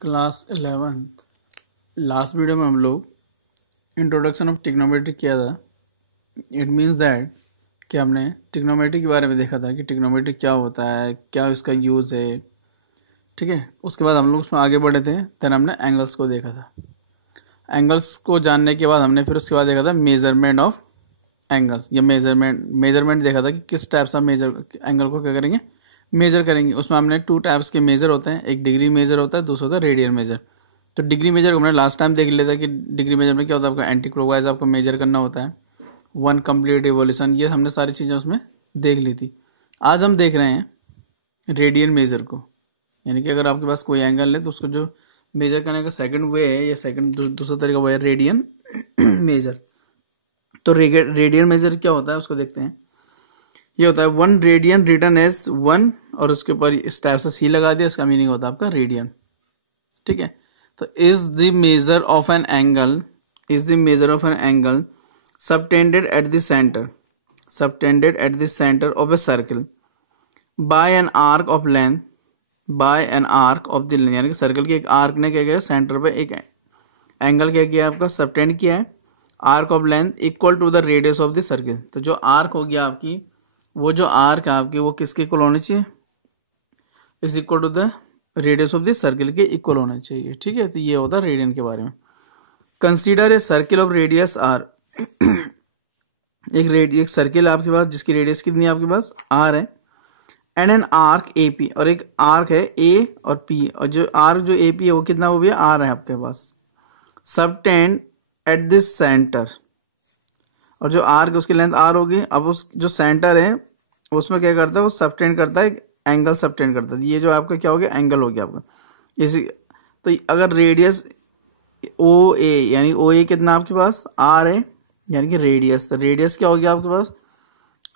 Class 11 last video में हम लोग इंट्रोडक्शन ऑफ ट्रिग्नोमेट्री किया था। इट मीन्स दैट कि हमने ट्रिग्नोमेट्री के बारे में देखा था कि ट्रिग्नोमेट्री क्या होता है, क्या इसका यूज़ है। ठीक है, उसके बाद हम लोग उसमें आगे बढ़े थे। देन हमने एंगल्स को देखा था। एंगल्स को जानने के बाद हमने फिर उसके बाद देखा था मेजरमेंट ऑफ एंगल्स या मेजरमेंट देखा था कि किस टाइप से मेजर एंगल को क्या करेंगे, मेजर करेंगे। उसमें हमने 2 टाइप्स के मेजर होते हैं, एक डिग्री मेजर होता है, दूसरा होता है रेडियन मेजर। तो डिग्री मेजर को हमने लास्ट टाइम देख लिया था कि डिग्री मेजर में क्या होता है, आपका एंटी क्लॉकवाइज आपको मेजर करना होता है, 1 कंप्लीट रिवॉल्यूशन, ये हमने सारी चीज़ें उसमें देख ली थी। आज हम देख रहे हैं रेडियन मेजर को, यानी कि अगर आपके पास कोई एंगल है तो उसको जो मेजर करने का सेकंड वे है या सेकंड दूसरा तरीका वो है रेडियन मेजर। तो रेडियन मेजर क्या होता है उसको देखते हैं। ये होता है 1 रेडियन रिटर्न एज 1 और उसके ऊपर इस टाइप से सी लगा दिया, इसका मीनिंग होता है आपका रेडियन। ठीक है, तो is the measure of an angle subtended at the centre of a circle by N arc of length यानी कि सर्कल के एक आर्क ने क्या किया, सेंटर पे एक एंगल क्या किया आपका, सबटेंड किया है arc of length equal to the radius of the circle. तो जो आर्क होगी आपकी, वो जो आर्क है आपकी, वो किसके इक्वल होनी चाहिए, is equal to the radius of the circle के इक्वल होना चाहिए। ठीक है, तो ये होता है रेडियन के बारे में। Consider a circle of radius R एक सर्किल आपके पास जिसकी रेडियस कितनी है आपके पास, आर है, and an arc A P, और एक आर्क है ए और पी, और जो आर्क जो ए पी है वो कितना, वो भी आर है आपके पास, सबटेंड एट दिस सेंटर, और जो आर्क है उसकी लेंथ आर होगी। अब उस जो सेंटर है उसमें क्या करता है, वो सबटेंड करता है, एंगल सबटेंड करता है। ये जो आपका क्या हो गया, एंगल हो गया आपका। इसी तो अगर रेडियस ओ ए, यानी ओ ए कितना आपके पास, आर है, यानी कि रेडियस, तो रेडियस क्या हो गया आपके पास,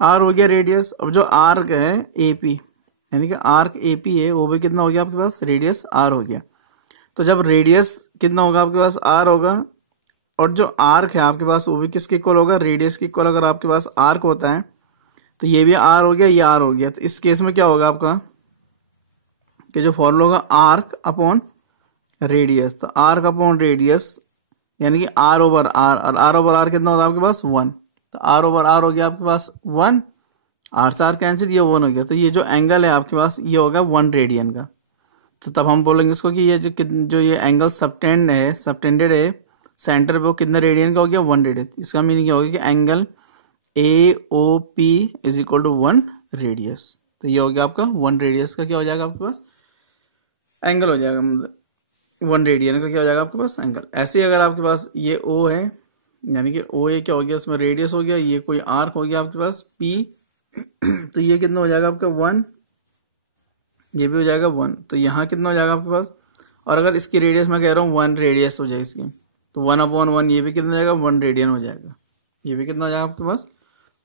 आर हो गया रेडियस। अब जो आर्क है ए पी, यानी कि आर्क ए पी है, वो भी कितना हो गया आपके पास, रेडियस आर हो गया। तो जब रेडियस कितना होगा आपके पास, आर होगा, और जो आर्क है आपके पास वो भी किसके इक्वल होगा, रेडियस के इक्वल। अगर आपके पास आर्क होता है तो ये भी आर हो गया, ये आर हो गया। तो इस केस में क्या होगा आपका कि जो फॉर्मूला होगा आर्क अपॉन रेडियस, तो आर्क अपॉन रेडियस यानी कि आर ओवर आर, और आर ओवर आर कितना होता है आपके पास, 1। तो आर ओवर आर हो गया आपके पास 1, आर से आर कैंसिल, ये 1 हो गया। तो ये जो एंगल है आपके पास ये होगा 1 रेडियन का। तो तब हम बोलेंगे इसको कि ये जो ये एंगल सबटेंडेड है सेंटर पे, वो कितने रेडियन का हो गया, 1 रेडियन। इसका मीनिंग क्या होगा कि angle A O P is equal to 1 radius. तो ये हो गया आपका 1 रेडियस का क्या हो जाएगा आपके पास, एंगल हो जाएगा, मतलब 1 रेडियन का क्या हो जाएगा आपके पास, एंगल। ऐसे ही अगर आपके पास ये ओ है, यानी कि ओ ए क्या हो गया, उसमें रेडियस हो गया, ये कोई आर्क हो गया आपके पास पी, तो ये कितना हो जाएगा आपका 1, ये भी हो जाएगा 1। तो यहाँ कितना हो जाएगा आपके पास, और अगर इसकी रेडियस मैं कह रहा हूँ 1 रेडियस हो जाए इसकी, तो 1/1 ये भी कितना हो जाएगा, 1 रेडियन हो जाएगा। ये भी कितना हो जाएगा आपके पास,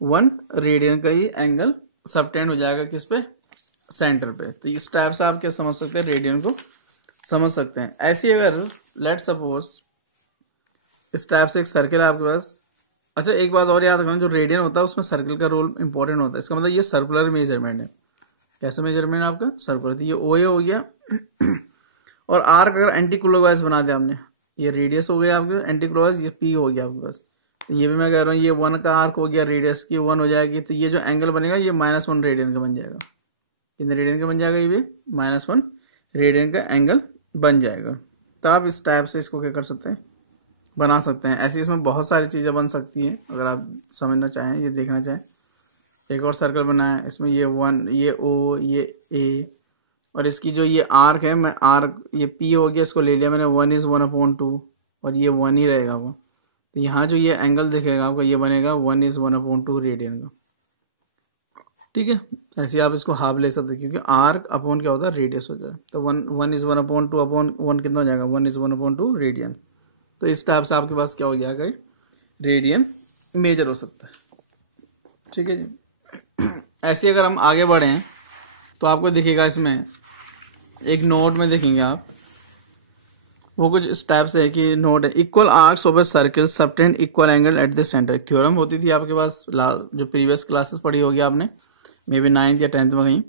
1 रेडियन का ये एंगल सबटेंड हो जाएगा किस पे, सेंटर पे। तो इस टाइप से आप क्या समझ सकते हैं, रेडियन को समझ सकते हैं। ऐसे अगर लेट सपोज इस टाइप से एक सर्किल है आपके पास। अच्छा, एक बात और याद रखना, जो रेडियन होता है उसमें सर्किल का रोल इंपॉर्टेंट होता है। इसका मतलब ये सर्कुलर मेजरमेंट है। कैसा मेजरमेंट है आपका, सर्कुलर। तो ये ओ ए हो गया, और आर्क अगर एंटी क्लॉकवाइज बना दिया आपने, ये रेडियस हो गया आपके एंटी क्लॉकवाइज, ये पी हो गया आपके पास। तो ये भी मैं कह रहा हूँ ये 1 का आर्क हो गया, रेडियस की 1 हो जाएगी। तो ये जो एंगल बनेगा ये -1 रेडियन का बन जाएगा। कितने रेडियन का बन जाएगा, ये भी -1 रेडियन का एंगल बन जाएगा। तो आप इस टाइप से इसको क्या कर सकते हैं, बना सकते हैं। ऐसी इसमें बहुत सारी चीज़ें बन सकती हैं अगर आप समझना चाहें, ये देखना चाहें। एक और सर्कल बनाया, इसमें ये 1, ये ओ, ये ए, और इसकी जो ये आर्क है, मैं आर्क ये पी हो गया, इसको ले लिया मैंने, 1/2, और ये 1 ही रहेगा वो। तो यहाँ जो ये एंगल दिखेगा आपको, ये बनेगा 1/2 रेडियन का। ठीक है, ऐसे आप इसको हाफ ले सकते हैं, क्योंकि आर्क अपॉन क्या होता है, रेडियस होता है। तो 1/2/1 कितना हो जाएगा, 1/2 रेडियन। तो इस टाइप से आपके पास क्या हो जाएगा, रेडियन मेजर हो सकता है। ठीक है जी। ऐसे अगर हम आगे बढ़े हैं तो आपको दिखेगा इसमें एक नोट में देखेंगे आप, वो कुछ इस टाइप से है कि नोट है, equal arcs of a circle subtend equal angle eight the centre. Theorem होती थी आपके पास, जो प्रीवियस क्लासेस पढ़ी होगी आपने, मे बी 9th या 10th में कहीं।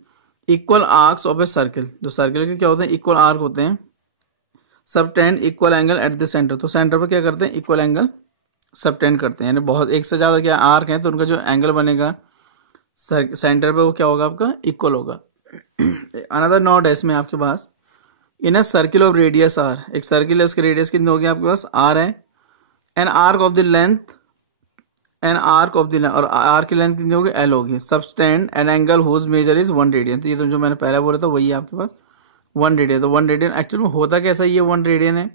Equal arcs of a circle, जो सर्किल के क्या होते हैं, इक्वल आर्क होते हैं, subtend equal angle eight the centre, तो सेंटर पर क्या करते हैं, इक्वल एंगल सबटेंड करते हैं, यानी बहुत एक से ज़्यादा क्या आर्क है तो उनका जो एंगल बनेगा सेंटर पे वो क्या होगा आपका, इक्वल होगा। अनदर नोट है इसमें आपके पास, in a circle of radius R, एक सर्किल है उसकी रेडियस कितनी होगी आपके पास आर है, an arc of the length, an arc of the, और आर की लेंथ कितनी होगी, एल होगी, subtend an angle whose measure is 1 radian, तो ये तो जो मैंने पहले बोला था वही है आपके पास 1 रेडियन। तो 1 रेडियन एक्चुअल में होता कैसा, ये 1 रेडियन है,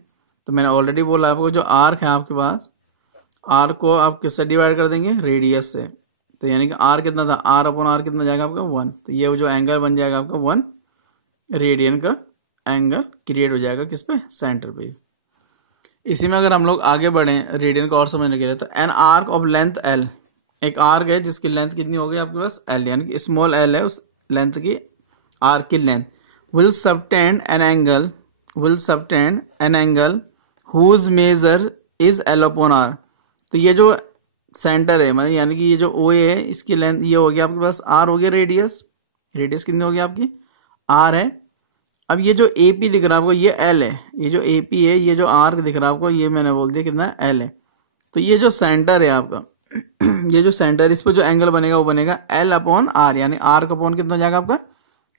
तो मैंने ऑलरेडी बोला आपको जो आर्क है आपके पास, आर्क को आप किससे डिवाइड कर देंगे, रेडियस से, तो यानी कि आर कितना था, आर अपॉन आर कितना जाएगा आपका 1, तो ये जो एंगल बन जाएगा आपका 1 रेडियन का एंगल क्रिएट हो जाएगा किस पे, सेंटर पे। इसी में अगर हम लोग आगे बढ़े रेडियन को और समझने के लिए, तो N arc of length L, एक आर्क है जिसकी लेंथ कितनी हो गई आपके पास एल, यानी कि स्मॉल एल है उस लेंथ की, आर्क की length, will subtend an angle, will subtend an angle whose measure is L upon R, तो ये जो सेंटर है मतलब यानी कि ये जो ओ है इसकी लेंथ ये हो गया आपके पास आर हो गया, रेडियस, रेडियस कितनी होगी आपकी आर है। अब ये जो ए पी दिख रहा है आपको ये एल है, ये जो ए पी है, ये जो आर्क दिख रहा है आपको ये मैंने बोल दिया कितना एल है, तो ये जो सेंटर है आपका ये जो सेंटर, इस पर जो एंगल बनेगा वो बनेगा एल अपॉन आर, यानी आर्क अपॉन कितना हो जाएगा आपका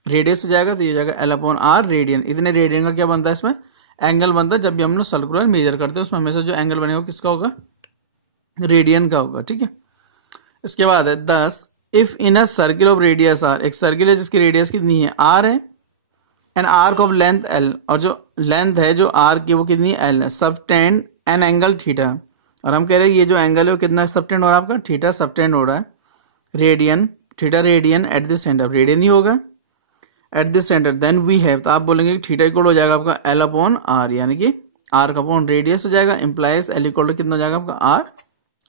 रेडियस हो जाएगा, तो ये जाएगा एल अपॉन आर रेडियन। इतने रेडियन का क्या बनता है इसमें एंगल बनता है, जब भी हम लोग सर्कुलर मेजर करते हैं उसमें हमेशा जो एंगल बनेगा किसका होगा, रेडियन का होगा, ठीक है। इसके बाद है 10, if in a circle of radius R, एक सर्किल है जिसकी रेडियस कितनी है आर है, an arc of length L, और जो लेंथ है जो आर्क की वो कितनी एल है, सबटेंड एन एंगल थीटा, और हम कह रहे हैं ये जो एंगल है वो कितना सबटेंड हो रहा है आपका, थीटा सबटेंड हो रहा है, radian, theta radian at the centre, radian ही होगा at the centre, then we have, तो आप बोलेंगे कि थीटा इक्वल हो जाएगा आपका एल अपॉन आर, यानी कि आर्क अपॉन रेडियस हो जाएगा, इंप्लाइज एल इक्वल टू कितना हो जाएगा आपका आर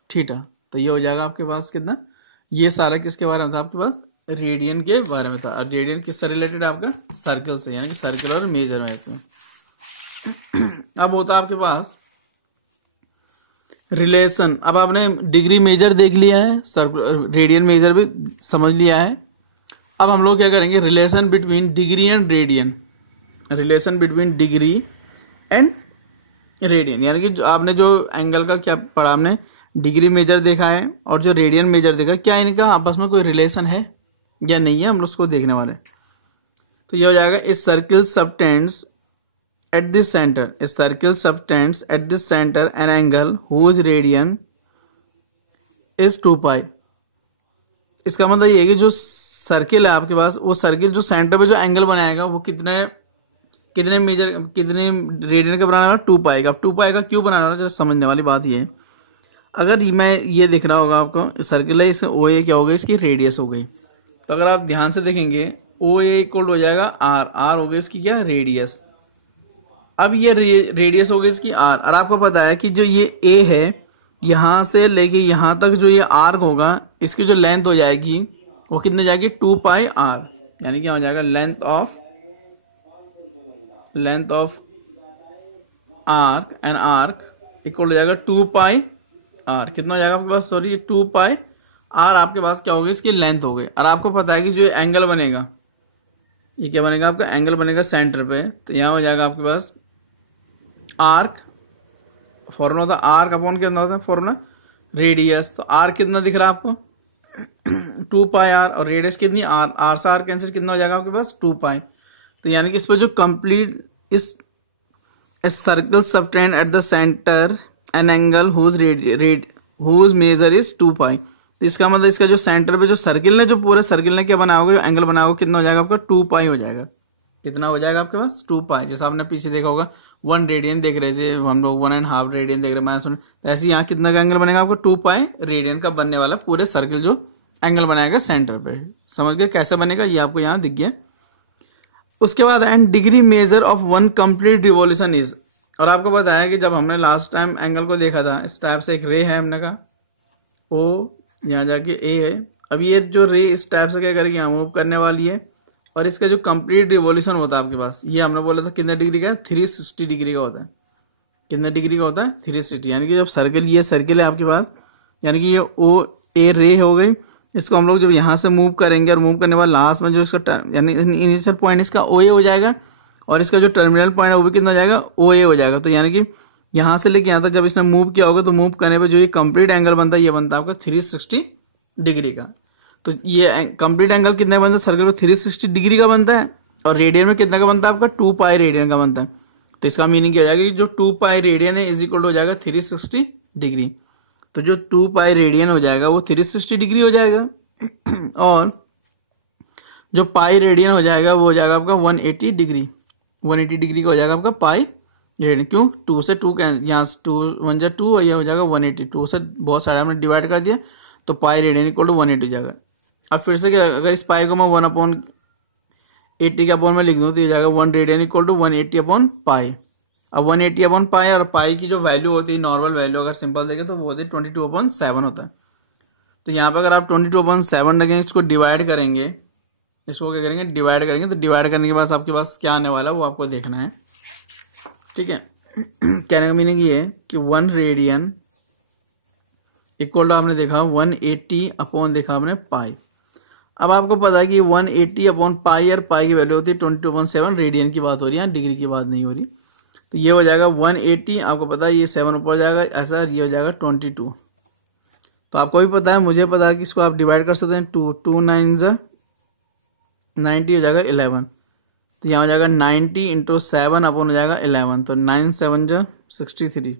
थीटा, तो ये हो जाएगा आपके पास कितना, ये सारा किसके बारे में था आपके पास, रेडियन के बारे में था। और रेडियन किससे रिलेटेड है आपका, सर्कल से, यानी कि सर्कल और मेजर में। अब होता है आपके पास रिलेशन, अब आपने डिग्री मेजर देख लिया है, रेडियन मेजर भी समझ लिया है, अब हम लोग क्या करेंगे, relation between degree and radian, relation between degree and radian, यानी कि आपने जो एंगल का क्या पढ़ा, आपने डिग्री मेजर देखा है और जो रेडियन मेजर देखा, क्या इनका आपस में कोई रिलेशन है या नहीं है, हम लोग उसको देखने वाले। तो ये हो जाएगा, इस circle subtends at this centre, इस circle subtends at this centre an angle whose radian is 2 pi. इसका मतलब ये है कि जो सर्किल है आपके पास, वो सर्किल जो सेंटर पे जो एंगल बनाएगा वो कितने रेडियन का बनाने वाला, 2 पाई का। अब 2 पाई का क्यों बनाने वाला, समझने वाली बात ये है, अगर मैं ये दिख रहा होगा आपको सर्किल है, इसमें ओ ए क्या हो गई, इसकी रेडियस हो गई, तो अगर आप ध्यान से देखेंगे ओ ए इक्वल हो जाएगा आर, आर हो गई इसकी क्या रेडियस, अब ये रेडियस हो गई इसकी आर, और आपको पता है कि जो ये ए है यहां से लेके यहां तक जो ये आर्क होगा इसकी जो लेंथ हो जाएगी वो कितने जाएगी 2 पाई आर, यानी क्या हो जाएगा length of arc and arc equal हो जाएगा 2 पाई आर, कितना हो जाएगा आपके पास, सॉरी 2 पाई आर आपके पास क्या हो गई, इसकी लेंथ हो गई। और आपको पता है कि जो एंगल बनेगा ये क्या बनेगा आपका, एंगल बनेगा सेंटर पे, तो यहाँ हो जाएगा आपके पास आर्क, फॉर्मूला होता है आर्क अपॉन कितना होता है फॉर्मूला रेडियस, तो आर कितना दिख रहा है आपको 2 पाई आर, और रेडियस कितनी आर, आर से आर कैंसिल कितना हो जाएगा आपके पास 2 पाई, तो यानी कि इस पर जो कंप्लीट इस circle subtend at the centre an angle whose measure is 2 pi, तो इसका मतलब इसका जो सेंटर पे जो सर्किल ने, जो पूरे सर्किल ने क्या बनाया होगा, जो एंगल बनाया होगा कितना हो जाएगा आपका 2 पाई हो जाएगा, कितना हो जाएगा आपके पास 2 पाई। जैसा आपने पीछे देखा होगा 1 रेडियन देख रहे थे हम लोग, 1.5 रेडियन देख रहे हैं, मैंने सुना, तो ऐसे यहाँ कितना का एंगल बनेगा आपको 2 पाई रेडियन का बनने वाला पूरे सर्किल जो एंगल बनाएगा सेंटर पे। समझ गए कैसे बनेगा, ये आपको यहाँ दिख गया। उसके बाद and degree measure of 1 complete revolution is, और आपको बताया कि जब हमने लास्ट टाइम एंगल को देखा था इस टाइप से एक रे है, हमने कहा ओ यहाँ जाके ए है, अब ये जो रे इस टाइप से क्या करेगी यहाँ मूव करने वाली है, और इसका जो कंप्लीट रिवॉल्यूशन होता है आपके पास, ये हमने बोला था कितने डिग्री का है, 360 डिग्री का होता है। कितने डिग्री का होता है 360, यानी कि जब सर्किल, ये सर्किल है आपके पास, यानी कि ये ओ ए रे हो गई, इसको हम लोग जब यहाँ से मूव करेंगे और मूव करने वाला लास्ट में जो इसका यानी इनिशियल पॉइंट इसका ओ ए हो जाएगा, और इसका जो टर्मिनल पॉइंट है वो भी कितना हो जाएगा, OA हो जाएगा। तो यानी कि यहाँ से लेके यहाँ तक जब इसने मूव किया होगा तो मूव करने पे जो ये कंप्लीट एंगल बनता है ये बनता है आपका 360 डिग्री का। तो ये कंप्लीट एंगल कितने का बनता है, सर्कल पे 360 डिग्री का बनता है, और रेडियन में कितना का बनता है आपका 2 पाई रेडियन का बनता है। तो इसका मीनिंग क्या हो जाएगा कि जो 2 पाई रेडियन है इज इक्वल हो जाएगा 360 डिग्री। तो जो 2 पाई रेडियन हो जाएगा वो 360 डिग्री हो जाएगा और जो पाई रेडियन हो जाएगा वो हो जाएगा आपका 180 डिग्री। 180 डिग्री का हो जाएगा आपका पाई रेडियन। क्यों, 2 से 2 यहाँ से 2 1 जा 2 और ये हो जाएगा 180। 2 से बहुत सारे हमने डिवाइड कर दिया तो पाई रेडियन इक्वल टू 180 हो जाएगा। अब फिर से क्या, अगर इस पाई को मैं 1/80 के अपॉन में लिख दूं तो ये जाएगा 1 radian equal to 180 upon pi. अब 180 अपॉन पाई और पाई की जो वैल्यू होती है नॉर्मल वैल्यू अगर सिंपल देखें तो वो होती है 22/7 होता है। तो यहाँ पर अगर आप 22/7 रखेंगे, इसको डिवाइड करेंगे, इसको क्या करेंगे डिवाइड करेंगे, तो डिवाइड करने के बाद आपके पास क्या आने वाला है वो आपको देखना है। ठीक है कहने का मीनिंग ये है कि 1 रेडियन इक्वल टू आपने देखा 180 अपॉन देखा आपने पाई। अब आपको पता है कि 180 अपॉन पाई और पाई की वैल्यू होती है 22/7, रेडियन की बात हो रही है, डिग्री की बात नहीं हो रही। तो ये हो जाएगा 180, आपको पता है ये 7 ऊपर जाएगा ऐसा, ये हो जाएगा 22। तो आपको भी पता है, मुझे पता है कि इसको आप डिवाइड कर सकते हैं, 2 9 जा 90 हो जाएगा 11। तो यहाँ हो जाएगा 90 इंटू 7 अपॉन हो जाएगा 11, तो 9 7 जा 63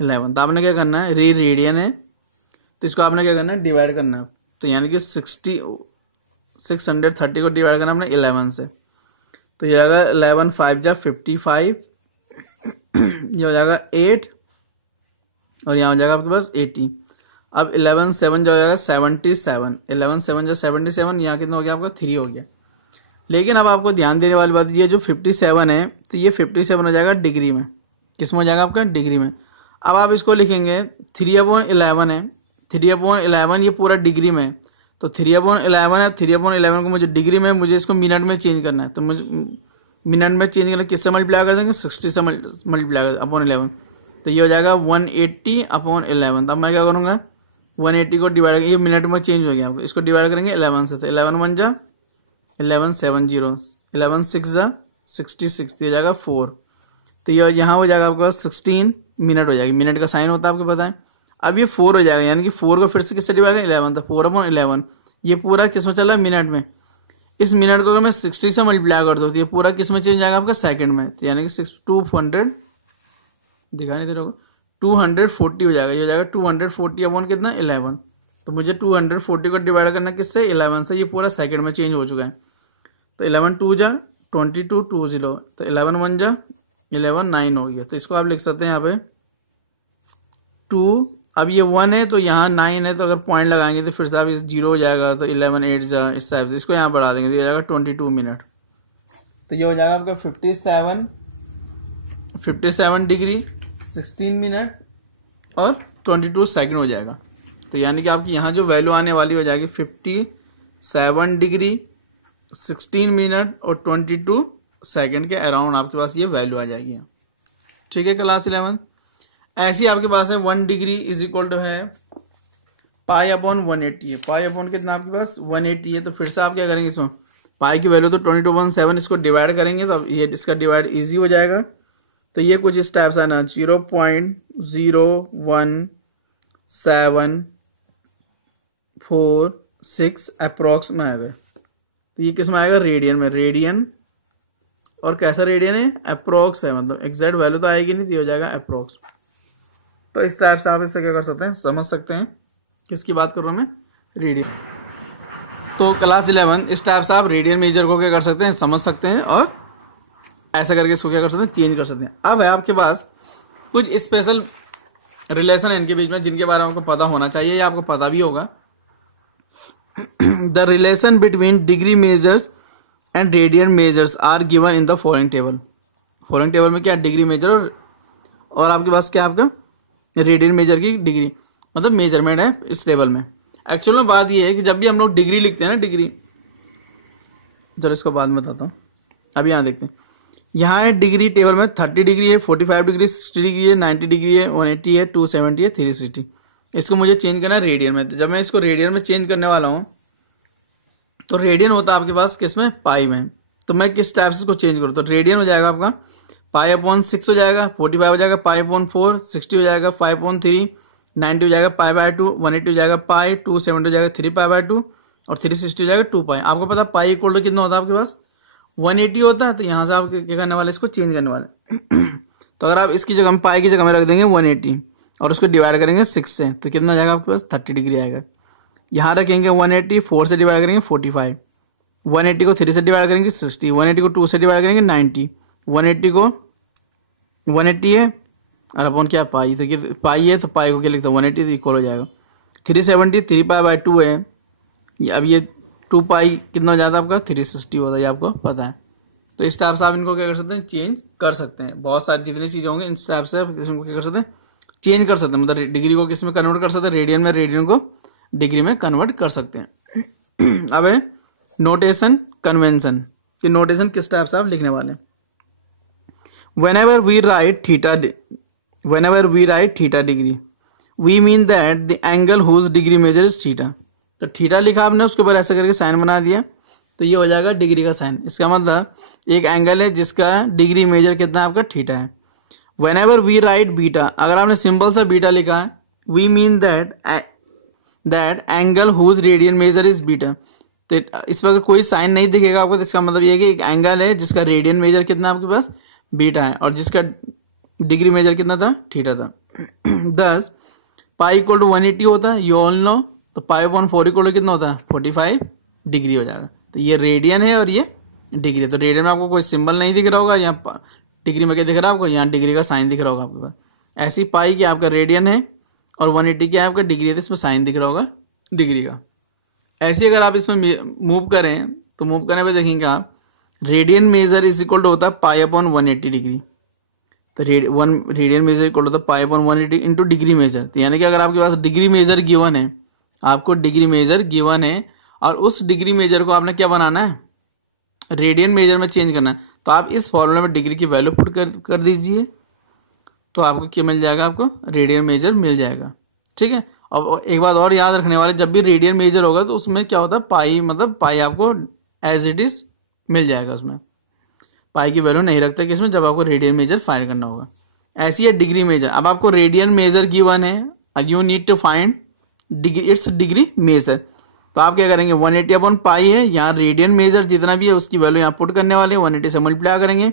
11। तो आपने क्या करना है, रेडियन है तो इसको आपने क्या करना है डिवाइड करना है। तो यानी कि 630 को डिवाइड करना आपने 11 से, तो ये आएगा 11 5 जा 55, ये हो जाएगा 8 और यहाँ हो जाएगा आपके पास 80। अब 11 7 जो हो जाएगा 77, 11 7 जो 77, यहाँ कितना हो गया आपका 3 हो गया। लेकिन अब आपको ध्यान देने वाली बात ये जो 57 है तो ये 57 हो जाएगा डिग्री में, किस में हो जाएगा आपका डिग्री में। अब आप इसको लिखेंगे 3/11 है, 3/11 ये पूरा डिग्री में, तो 3/11 है, 3/11 को मुझे डिग्री में, मुझे इसको मिनट में चेंज करना है। तो मुझे मिनट में चेंज करना, किससे मल्टीप्लाई कर देंगे 60 से मल्टीप्लाई कर अपॉन 11, तो ये हो जाएगा 180 अपॉन 11। तो अब मैं क्या करूंगा 180 को डिवाइड, ये मिनट में चेंज हो गया आपको, इसको डिवाइड करेंगे 11 से, तो 11 1 जा 11 7 0, 11 6 जा 66, तो ये जाएगा 4। तो ये यहाँ हो जाएगा आपके पास 16 मिनट हो जाएगी, मिनट का साइन होता है आपको पता है। अब ये 4 हो जाएगा, यानी कि 4 को फिर से किससे डिवाइड करें 11, तो 4/11 ये पूरा किस में चला है मिनट में। इस मिनट को अगर मैं 60 से मल्टीप्लाई कर दूँ तो ये पूरा किस में चेंज जाएगा आपका सेकंड में, तो यानी कि 200 दिखा नहीं दे रहा होगा 240 हो जाएगा, ये हो जाएगा 240 अपॉन कितना 11। तो मुझे 240 को डिवाइड करना किससे 11 से, ये पूरा सेकंड में चेंज हो चुका है। तो 11 2 जा 22 20, तो 11 1 जा 11 9 हो गया। तो इसको आप लिख सकते हैं यहाँ पे 2, अब ये 1 है तो यहाँ 9 है, तो अगर पॉइंट लगाएंगे तो फिर से आप 0 हो जाएगा, तो 11 8 जा इस टाइप से इसको यहाँ बढ़ा देंगे तो ये हो जाएगा 22 मिनट। तो ये हो जाएगा आपका 57 डिग्री 16 मिनट और 22 सेकंड हो जाएगा। तो यानी कि आपकी यहाँ जो वैल्यू आने वाली हो जाएगी 57 डिग्री 16 मिनट और 22 सेकंड के अराउंड आपके पास ये वैल्यू आ जाएगी। ठीक है क्लास 11। ऐसी आपके पास है 1 डिग्री इज इक्वल टू है पाई अपॉन 180 है, पाई अपॉन कितना आपके पास 180 है। तो फिर से आप क्या करेंगे, इसमें पाई की वैल्यू तो 22/7, इसको डिवाइड करेंगे तो ये इसका डिवाइड इजी हो जाएगा। तो ये कुछ इस टाइप से आना 0.01746 अप्रोक्स में आएगा। तो ये किस में आएगा रेडियन में, रेडियन और कैसा रेडियन है अप्रोक्स है, मतलब एग्जैक्ट वैल्यू तो आएगी नहीं, तो ये हो जाएगा अप्रोक्स। तो इस टाइप से आप इससे क्या कर सकते हैं समझ सकते हैं किसकी बात कर रहा हूं मैं, रेडियन। तो क्लास 11 इस टाइप से आप रेडियन मेजर को क्या कर सकते हैं समझ सकते हैं और ऐसा करके इसको क्या कर सकते हैं चेंज कर सकते हैं। अब है आपके पास कुछ स्पेशल रिलेशन है इनके बीच में जिनके बारे में आपको पता होना चाहिए या आपको पता भी होगा। The relation between degree measures and radian measures are given in the following table. Following table में क्या डिग्री मेजर और आपके पास क्या आपका रेडियन मेजर की डिग्री मतलब मेजरमेंट है इस टेबल में। एक्चुअल में बात ये है कि जब भी हम लोग डिग्री लिखते हैं ना, डिग्री जरा इसको बाद में बताता हूँ, अभी यहाँ देखते हैं। यहाँ है डिग्री टेबल में 30 डिग्री है, 45 डिग्री, 60 डिग्री है, 90 डिग्री है, 180 है, 270 है, 360। इसको मुझे चेंज करना है रेडियन में। जब मैं इसको रेडियन में चेंज करने वाला हूँ तो रेडियन होता है आपके पास किस में पाई में, तो मैं किस टाइप से इसको चेंज करूँ, तो रेडियन हो जाएगा आपका पाई अपॉन 6 हो जाएगा, 45 हो जाएगा पाई अपॉन 4, 60 हो जाएगा 5/3, 90 हो जाएगा पाई बाय 2, 180 हो जाएगा पाई, 270 हो जाएगा 3 पाई बाय 2 और 360 हो जाएगा 2 पाई। आपको पता पाई इक्वल टू कितना होता है आपके पास 180 होता है। तो यहाँ से आप क्या करने वाले, इसको चेंज करने वाले तो अगर आप इसकी जगह में पाई की जगह में रख देंगे 180 और उसको डिवाइड करेंगे 6 से, तो कितना जाएगा आपके पास 30 डिग्री आएगा। यहाँ रखेंगे 180, 4 से डिवाइड करेंगे 45, 180 को 3 से डिवाइड करेंगे 60, 180 को 2 से डिवाइड करेंगे 90, 180 को 180 है और अपॉन क्या पाई, तो पाई है तो पाई को क्या लिखता है 180, तो इक्वल हो जाएगा 370, 3 पाई बाय 2 है। अब ये 2 पाई कितना हो जाता है आपका 360 होता है, ये आपको पता है। तो इस टाइप से आप इनको क्या कर सकते हैं, चेंज कर सकते हैं। बहुत सारी जितनी चीज़ें होंगी इस टाइप से आप इसको क्या कर सकते हैं, चेंज कर सकते हैं। मतलब डिग्री को किस में कन्वर्ट कर सकते हैं, रेडियन में, रेडियन को डिग्री में कन्वर्ट कर सकते हैं। अब है नोटेशन कन्वेंशन कि नोटेशन किस टाइप से आप लिखने वाले हैं। whenever we write theta degree we mean that the angle whose degree measure is theta। तो थीटा लिखा आपने, उसके ऊपर ऐसा करके साइन बना दिया, तो ये हो जाएगा डिग्री का साइन। इसका मतलब एक एंगल है जिसका डिग्री मेजर कितना है आपका थीटा है। whenever we write बीटा, अगर आपने सिंपल सा बीटा लिखा है, we mean that angle whose radian measure is beta. तो इस पर कोई साइन नहीं दिखेगा आपको, तो इसका मतलब ये है कि एक एंगल है जिसका रेडियन मेजर कितना आपके पास बीटा है और जिसका डिग्री मेजर कितना था थीटा था। 10 पाई इक्वल टू 180 होता है, यू ऑल नो। तो पाई अपॉन 4 इक्वल टू कितना होता है 45 डिग्री हो जाएगा। तो ये रेडियन है और ये डिग्री है। तो रेडियन में आपको कोई सिंबल नहीं दिख रहा होगा, यहाँ डिग्री में क्या दिख रहा है आपको, यहाँ डिग्री का साइन दिख रहा होगा आपके पास। ऐसी पाई की आपका रेडियन है और 180 क्या है आपका डिग्री है, तो इसमें साइन दिख रहा होगा डिग्री का। ऐसे अगर आप इसमें मूव करें तो मूव करने पर देखेंगे आप radian measure is equal to होता है पाई अपॉन 180 डिग्री। तो रेडियन मेजर इक्वल होता है pi upon 180 into degree measure. तो यानी कि अगर आपके पास डिग्री मेजर गिवन है, आपको डिग्री मेजर गिवन है और उस डिग्री मेजर को आपने क्या बनाना है, रेडियन मेजर में चेंज करना है, तो आप इस फॉर्मूले में डिग्री की वैल्यू पुट कर दीजिए, तो आपको क्या मिल जाएगा, आपको रेडियन मेजर मिल जाएगा। ठीक है। अब एक बात और याद रखने वाले, जब भी रेडियन मेजर होगा तो उसमें क्या होता है पाई, मतलब पाई आपको एज इट इज मिल जाएगा। उसमें पाई की वैल्यू नहीं रखता किसमें, जब आपको रेडियन मेजर फाइंड करना होगा। ऐसी है डिग्री मेजर। अब आपको रेडियन मेजर गिवन है और you need to find its degree measure. तो आप क्या करेंगे 180 अपॉन पाई है, यहाँ रेडियन मेजर जितना भी है उसकी वैल्यू यहाँ पुट करने वाले, 180 से मल्टीप्लाई करेंगे,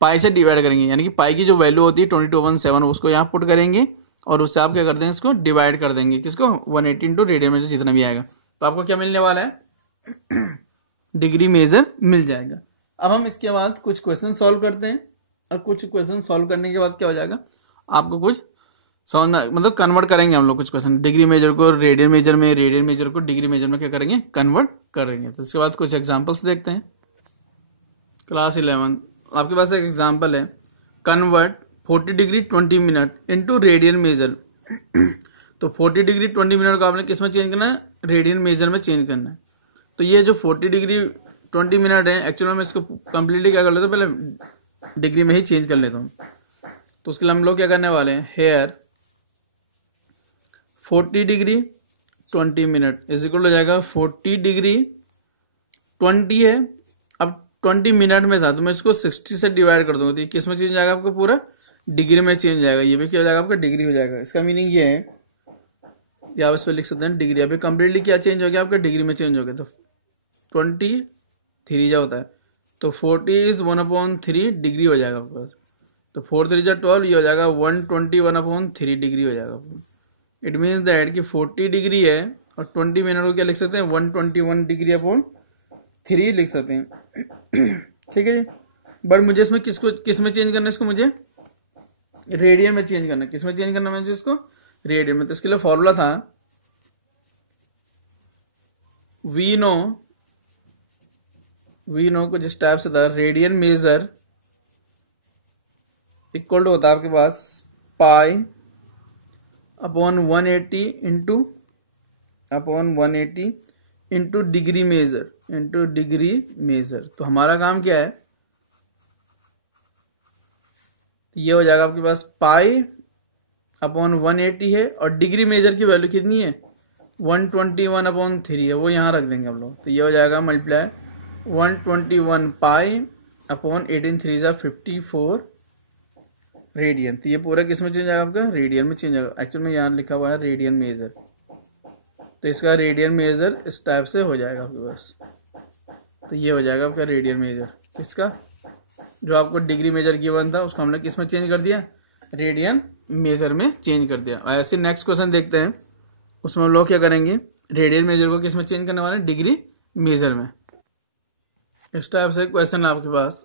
पाई से डिवाइड करेंगे, यानी कि पाई की जो वैल्यू होती है 22/7 उसको यहाँ पुट करेंगे और उससे आप क्या कर देंगे, इसको डिवाइड कर देंगे किसको 180 इंटू रेडियन मेजर जितना भी आएगा। तो आपको क्या मिलने वाला है डिग्री मेजर मिल जाएगा। अब हम इसके बाद कुछ क्वेश्चन सॉल्व करते हैं और कुछ क्वेश्चन सॉल्व करने के बाद क्या हो जाएगा, आपको कुछ सॉल्व मतलब कन्वर्ट करेंगे हम लोग कुछ क्वेश्चन, डिग्री मेजर को रेडियन मेजर में, रेडियन मेजर को डिग्री मेजर में क्या करेंगे, कन्वर्ट करेंगे। तो इसके बाद कुछ एग्जांपल्स देखते हैं। क्लास 11 आपके पास एक एग्जांपल है, convert 40 degree 20 minute into radian major. तो 40 डिग्री 20 मिनट को आपने किस में चेंज करना है, रेडियन मेजर में चेंज करना है। तो ये जो 40 डिग्री 20 मिनट है, एक्चुअली मैं इसको कंप्लीटली क्या कर लेता हूँ, पहले डिग्री में ही चेंज कर लेता हूँ। तो उसके लिए हम लोग क्या करने वाले हैं, here 40 degree 20 minute is equal हो जाएगा 40 डिग्री 20 है, अब 20 मिनट में था तो मैं इसको 60 से डिवाइड कर दूंगा, तो ये किस में चेंज जाएगा, आपको पूरा डिग्री में चेंज जाएगा। ये भी क्या हो जाएगा, आपका डिग्री हो जाएगा। इसका मीनिंग ये है कि आप इस पर लिख सकते हैं डिग्री। अभी कंप्लीटली क्या चेंज हो गया, आपका डिग्री में चेंज हो गया। तो 23 जा होता है, तो 40 इज 1/3 डिग्री हो जाएगा आपके पास। तो 4 3 जा 12, ये हो जाएगा 121/3 डिग्री हो जाएगा। इट मीन्स दैट कि 40 डिग्री है और 20 मिनट को क्या लिख सकते हैं, 121 डिग्री अपॉन 3 लिख सकते हैं। ठीक है। बट मुझे इसमें किस में चेंज करना है, इसको मुझे रेडियन में चेंज करना है। किस में चेंज करना है मुझे इसको, रेडियन में। तो इसके लिए फॉर्मूला था वी नो को जिस टाइप से था, रेडियन मेजर इक्वल टू होता है आपके पास pi upon 180 into degree measure. तो हमारा काम क्या है, ये हो जाएगा आपके पास पाई अपॉन 180 है और डिग्री मेजर की वैल्यू कितनी है 121/3 है, वो यहाँ रख देंगे हम लोग। तो ये हो जाएगा मल्टीप्लाई 121 पाई अपॉन 18 3 जा 54 रेडियन। तो ये पूरा किस में चेंज आएगा आपका, रेडियन में चेंज आएगा। एक्चुअल में यहाँ लिखा हुआ है रेडियन मेजर, तो इसका रेडियन मेजर इस टाइप से हो जाएगा आपके पास। तो ये हो जाएगा आपका रेडियन मेजर। इसका जो आपको डिग्री मेजर गिवन था उसको हमने किस में चेंज कर दिया, रेडियन मेजर में चेंज कर दिया। ऐसे नेक्स्ट क्वेश्चन देखते हैं, उसमें हम लोग क्या करेंगे, रेडियन मेजर को किस में चेंज करने वाले हैं, डिग्री मेजर में। इस टाइप से क्वेश्चन आपके पास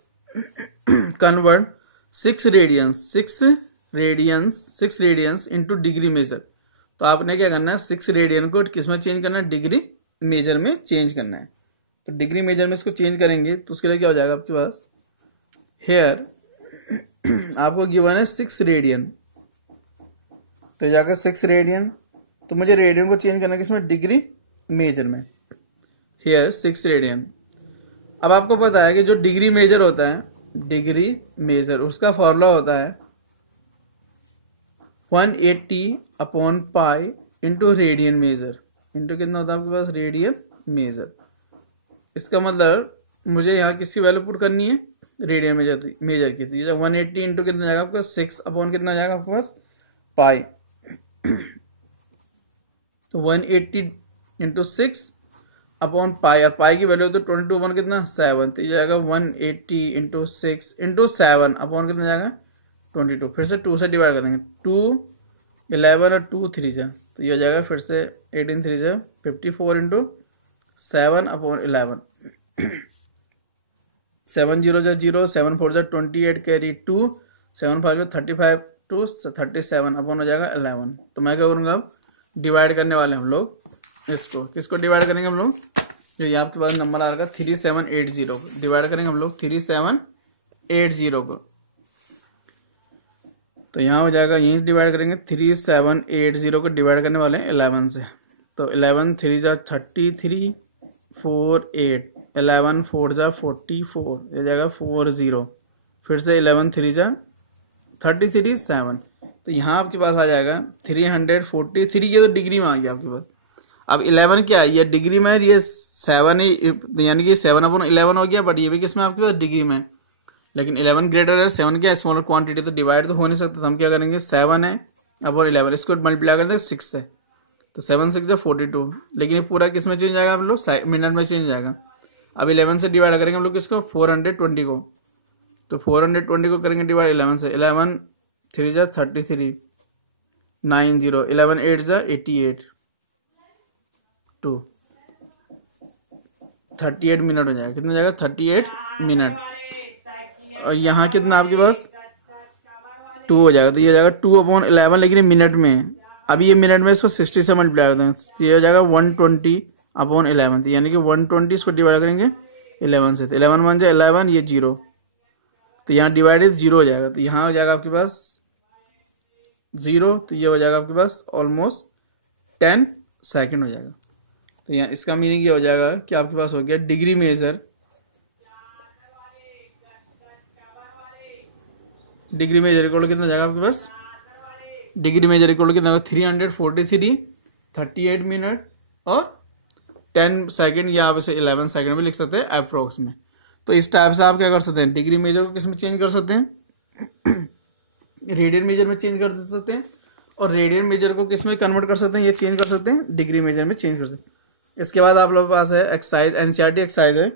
convert 6 radians into degree measure. तो आपने क्या करना है, 6 रेडियन को किस में चेंज करना है, डिग्री मेजर में चेंज करना है। तो डिग्री मेजर में इसको चेंज करेंगे तो उसके लिए क्या हो जाएगा आपके पास, हेयर आपको गिवन है 6 रेडियन, तो जाकर 6 रेडियन, तो मुझे रेडियन को चेंज करना है किसमें, डिग्री मेजर में। Here 6 radian. अब आपको पता है कि जो डिग्री मेजर होता है, डिग्री मेजर उसका फॉर्मूला होता है 180 upon pi into radian major, into कितना होता है आपके पास, रेडियन मेजर। इसका मतलब मुझे यहाँ किसकी वैल्यू पुट करनी है, रेडियन मेजर की। तो 180 इंटू कितना जाएगा आपका, 6 अपॉन कितना जाएगा आपके पास, पाई। तो 180 इंटू 6 अपॉन पाई, और पाई की वैल्यू तो 22 अपॉन कितना, 7। तो ये जाएगा 180 इंटू 6 इंटू 7 अपॉन कितना जाएगा, 22। फिर से 2 से डिवाइड कर देंगे, 2 11 और 2 3 जा, तो ये हो जाएगा फिर से 18 3 जा 54 इंटू 7 अपॉन 11। 7 0 जा 0, 7 4 जा 28 कैरी 2, 7 5 जा 35 टू 37 अपॉन हो जाएगा 11। तो मैं क्या करूँगा, अब डिवाइड करने वाले हम लोग इसको, किसको डिवाइड करेंगे हम लोग, जो ये आपके पास नंबर आ रहा है 3780 को डिवाइड करेंगे हम लोग 3780 को। तो यहाँ हो जाएगा, यहीं डिवाइड करेंगे 3780 को डिवाइड करने वाले हैं 11 से। तो 11 3 जा 33 4 8, 11 4 जा 44, ये जाएगा 40। फिर से 11 3 जा 33 7, तो यहाँ आपके पास आ जाएगा 343। ये तो डिग्री में आ गया आपके पास। अब 11 क्या है, ये डिग्री में, ये 7 ही, यानी कि 7 अपॉन 11 हो गया, बट ये भी किसमें आपके पास, डिग्री में। लेकिन 11 ग्रेटर है, 7 क्या है, स्मॉलर क्वांटिटी, तो डिवाइड तो हो नहीं सकता। तो हम क्या करेंगे, 7 है अपॉन 11, इसको मल्टीप्लाई कर देंगे 6 से, तो 7 6 जा 42। लेकिन ये पूरा किस में चेंज आएगा, आप लोग मिनट में चेंज आएगा। अब 11 से डिवाइड करेंगे हम लोग किसको, 420 को। तो 420 को करेंगे डिवाइड 11 से, 11 3 जा 33 90, 11 8 जा 88 2, 38 मिनट हो जाएगा। कितना जाएगा, 38 मिनट। और यहाँ कितना आपके पास 2 हो जाएगा, तो ये हो जाएगा 2 अपॉन 11, लेकिन ये मिनट में है। अभी ये मिनट में इसको 60 से मल्टीप्लाई कर देंगे, तो ये हो जाएगा 120 अपॉन 11। तो यानी कि 120 इसको डिवाइड करेंगे 11 से, तो 11 1 जाए 11, ये 0, तो यहाँ डिवाइडेड 0 हो जाएगा। तो यहाँ हो जाएगा आपके पास 0, तो ये हो जाएगा आपके पास ऑलमोस्ट 10 सेकेंड हो जाएगा। तो यहाँ इसका मीनिंग ये हो जाएगा कि आपके पास हो गया degree measure, degree measure equal कितना जाएगा आपके पास, डिग्री मेजर इक्वल कितना होगा, 343 38 मिनट और 10 सेकेंड, या आप इसे 11 सेकेंड में लिख सकते हैं अप्रोक्स में। तो इस टाइप से आप क्या कर सकते हैं, डिग्री मेजर को किस में चेंज कर सकते हैं, रेडियन मेजर में चेंज कर सकते हैं, और रेडियन मेजर को किस में कन्वर्ट कर सकते हैं, ये चेंज कर सकते हैं, डिग्री मेजर में चेंज कर सकते हैं। इसके बाद आप लोगों के पास है एक्सरसाइज, एनसीईआरटी एक्सरसाइज है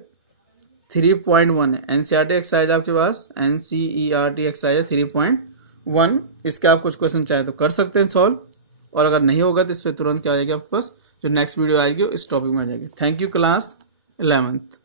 3.1 है। एनसीईआरटी एक्सरसाइज आपके पास, एनसीईआरटी एक्सरसाइज है 3.1। इसके आप कुछ क्वेश्चन चाहे तो कर सकते हैं सॉल्व, और अगर नहीं होगा तो इस पर तुरंत क्या आ जाएगी आपके पास, जो नेक्स्ट वीडियो आएगी इस टॉपिक में आ जाएगी। Thank you class 11th।